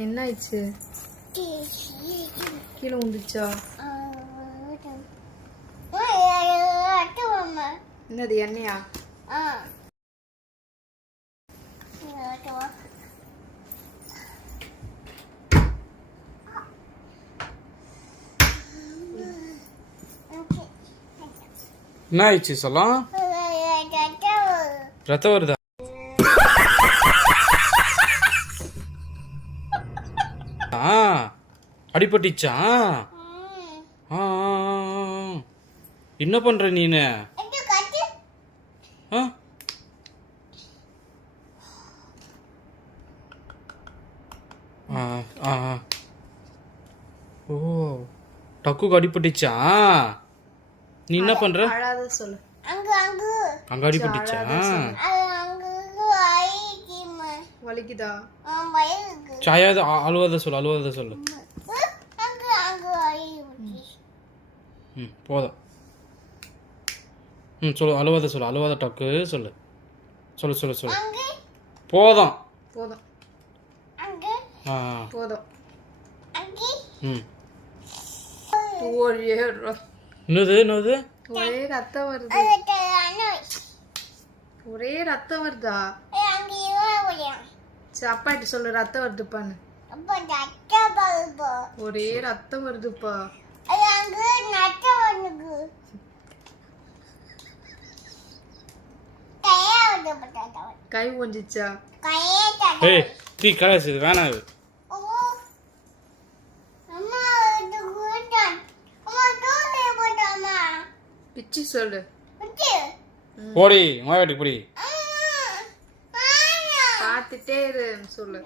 என்ன ஆயிடுச்சு? கீழே விழுந்துச்சா? என்னது எண்ணெயா? என்ன ஆயிடுச்சு சொல்லலாம்? ரத்தம் வருதா? அடிபட்டுச்சா? என்ன பண்ற நீனு? ஓ, டக்குக்கு அடிபட்டுச்சா? நீ என்ன பண்ற? அழாத சொல்லு. அங்க அடிபட்டுச்சா? வலிக்குதா? சாயாத அழுவாத சொல்லு, அழுவாத சொல்லு. போதும். சொல்லு, அழுவாத சொல்லு, அழுவாத டக்கு சொல்லு. சொல்லு சொல்லு சொல்லு. போதும் போதும் போதும். என்னது என்னது? ஒரே ரத்தம் வருது. ஒரே ரத்தம் வருதா? சரி, அப்பாட்ட சொல்லு ரத்தம் வருதுப்பான்னு. ஒரே ரத்தம் வருதுப்பா. கை ஒஞ்சிச்சா? ஏய் தீ கலாச்சு வேணாம் இது. பிச்சு சொல்லு. போடி மாவாட்டி போடி. பார்த்துட்டே இரு சொல்லு.